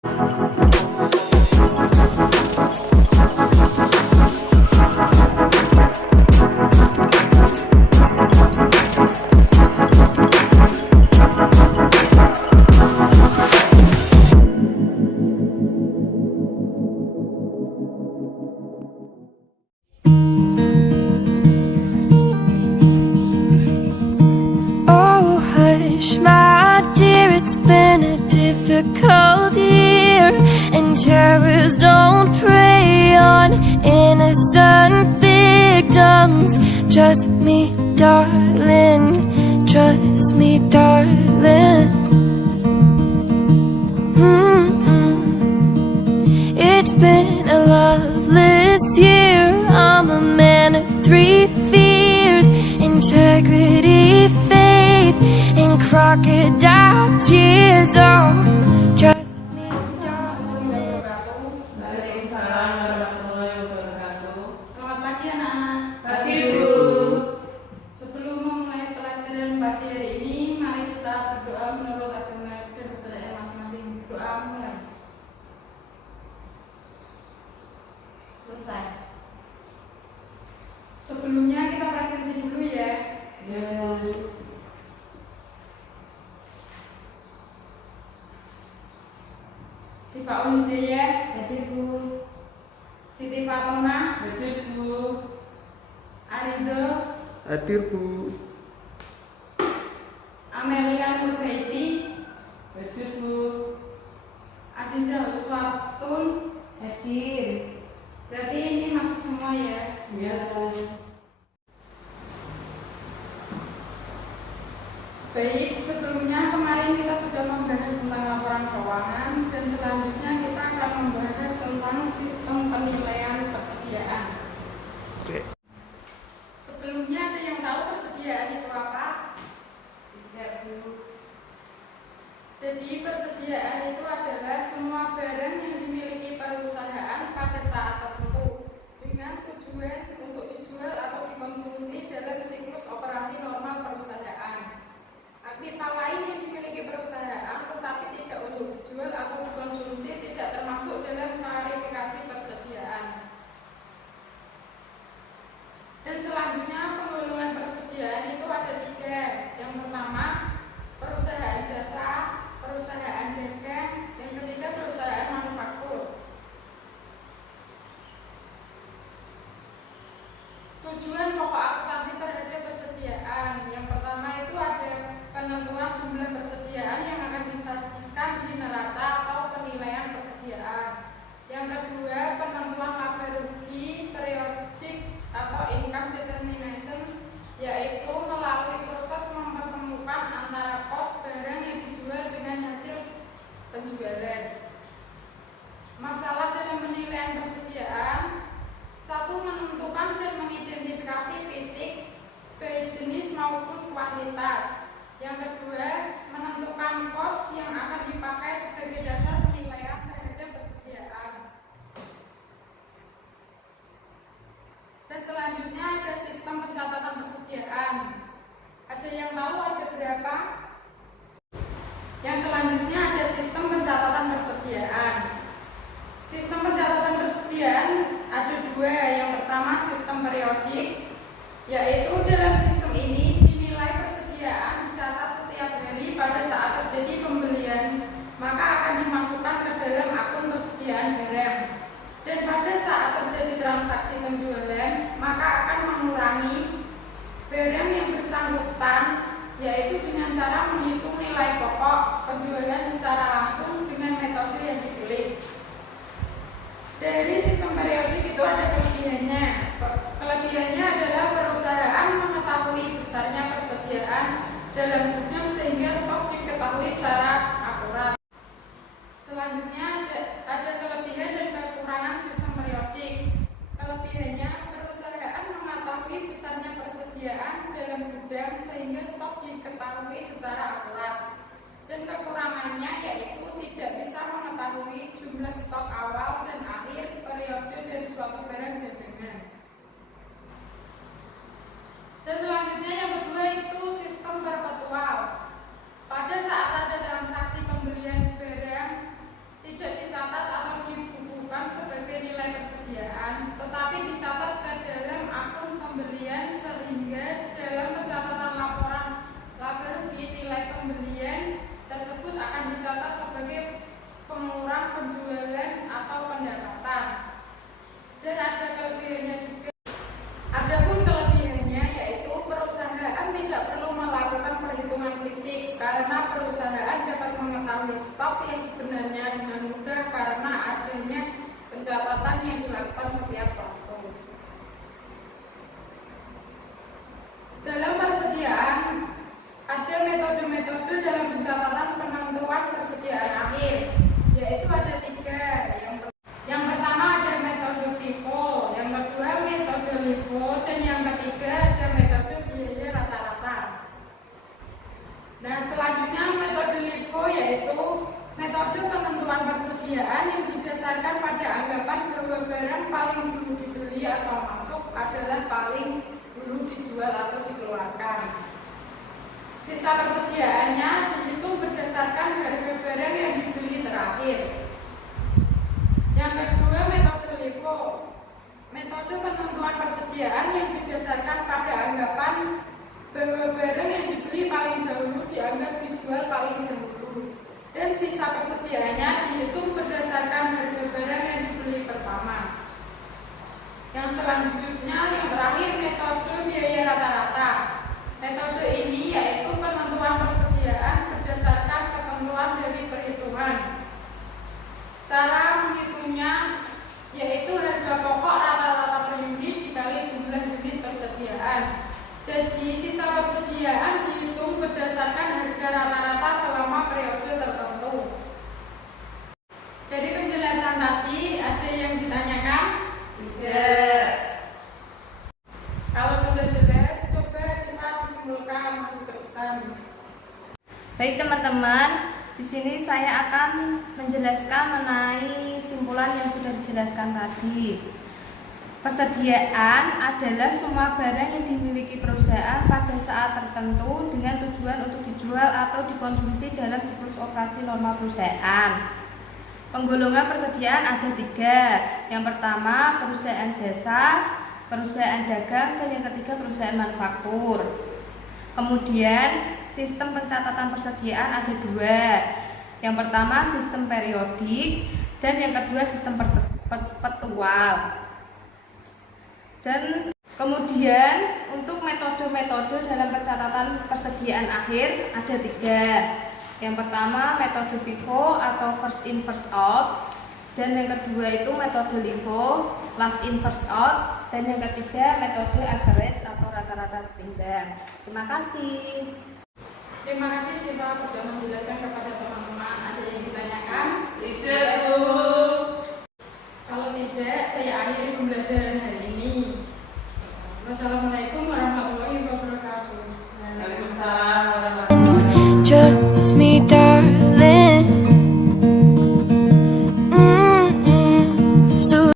Oh, hush, my dear, it's been a difficult year, and terrors don't prey on innocent victims. Trust me, darling, trust me, darling. It's been a loveless year. I'm a man of three fears: integrity, faith, and crocodile tears. Oh, trust me, darling. Waalaikumsalam warahmatullahi wabarakatuh. Selamat pagi anak-anak. Pagi, Bu. Sebelum memulai pelajaran pagi hari ini, mari kita berdoa menurut agama dan kepercayaan masing-masing. Doa mulai. Selesai. Sebelumnya kita presensi dulu ya. Ya. Si Pak Unidaya, Hadir, Bu. Siti Fatomah, Hadir, Bu. Arido, Hadir, Bu. Amelia Nurbaiti, Hadir, Bu. Aziza Uswatun. Hadir. Berarti ini masuk semua ya. Ya. Baik, sebelumnya kemarin kita sudah membahas tentang laporan keuangan, dan selanjutnya kita akan membahas tentang sistem penilaian persediaan. Cek. Sebelumnya ada yang tahu persediaan itu apa? Tidak, Bu. Jadi persediaan itu adalah semua barang yang dimiliki perusahaan pada saat tertentu dengan tujuan untuk dijual atau dikonsumsi dalam siklus operasi normal perusahaan. Aktiva lain yang dimiliki perusahaan tetapi tidak untuk dijual atau dikonsumsi tidak termasuk dalam klasifikasi persediaan. Dan selanjutnya penggolongan persediaan itu ada tiga. Yang pertama, perusahaan jasa, perusahaan dagang, yang ketiga perusahaan manufaktur. Tujuan pokok akuntansi terhadap persediaan. Yang pertama itu ada penentuan jumlah persediaan yang akan disajikan di neraca atau penilaian persediaan. Yang kedua, penentuan laba rugi periodik atau income determination, yaitu melalui proses mempertemukan antara kos barang yang dijual dengan hasil penjualan. Masalah dalam penilaian persediaan: satu, menentukan dan mengidentifikasi fisik baik jenis maupun kuantitas. Yang kedua, menentukan kos yang akan dipakai sebagai dasar penilaian terhadap persediaan. Dan selanjutnya ada sistem pencatatan persediaan. Ada yang tahu ada berapa? Yang selanjutnya ada sistem pencatatan persediaan. Sistem pencatatan persediaan ada dua. Yang pertama sistem periodik, yaitu dalam sistem ini dinilai persediaan dicatat setiap hari pada saat terjadi pembelian, maka akan dimasukkan ke dalam akun persediaan barang. Dan pada saat terjadi transaksi penjualan, maka akan mengurangi barang yang bersangkutan, yaitu dengan cara menghitung nilai pokok penjualan secara langsung dengan metode yang dipilih. Dari sistem periodik itu ada kelebihannya. Kelebihannya adalah perusahaan mengetahui besarnya persediaan dalam gudang sehingga stok diketahui secara akurat. Selanjutnya ada kelebihan dan kekurangan sistem periodik. Kelebihannya, perusahaan mengetahui besarnya persediaan dalam gudang sehingga stok diketahui secara akurat. Dan kekurangannya yaitu tidak bisa mengetahui jumlah stok awal dan akhir periode dari suatu barang dagangan. Dan selanjutnya yang kedua itu sistem perpetual. Pada saat ada transaksi pembelian barang, tidak persediaan yang didasarkan pada anggapan bahwa barang paling dulu dibeli atau masuk adalah paling dulu dijual atau dikeluarkan. Sisa persediaannya dihitung berdasarkan harga barang yang dibeli terakhir. Yang kedua, metode LIFO. Metode penentuan persediaan yang didasarkan pada anggapan bahwa barang yang dibeli paling dahulu dianggap dijual paling dahulu, dan sisa persediaannya dihitung berdasarkan harga barang yang dibeli pertama. Yang selanjutnya, yang terakhir, metode biaya rata-rata. Metode ini yaitu penentuan persediaan berdasarkan ketentuan dari perhitungan. Cara menghitungnya yaitu harga pokok rata-rata per unit dikali jumlah unit persediaan. Jadi sisa persediaan dihitung berdasarkan harga rata-rata selama periode tertentu. Dari penjelasan tadi, ada yang ditanyakan? Tidak. Kalau sudah jelas, coba sifat disimpulkan lanjutkan. Baik teman-teman, di sini saya akan menjelaskan mengenai simpulan yang sudah dijelaskan tadi. Persediaan adalah semua barang yang dimiliki perusahaan pada saat tertentu dengan tujuan untuk dijual atau dikonsumsi dalam siklus operasi normal perusahaan. Penggolongan persediaan ada 3. Yang pertama, perusahaan jasa, perusahaan dagang, dan yang ketiga, perusahaan manufaktur. Kemudian, sistem pencatatan persediaan ada 2. Yang pertama, sistem periodik, dan yang kedua, sistem perpetual. Dan kemudian untuk metode-metode dalam pencatatan persediaan akhir ada 3. Yang pertama metode FIFO atau first in first out, dan yang kedua itu metode LIFO last in first out, dan yang ketiga metode average atau rata-rata seimbang. Terima kasih. Terima kasih Siva sudah menjelaskan kepada teman-teman. Ada yang ditanyakan? Tidak.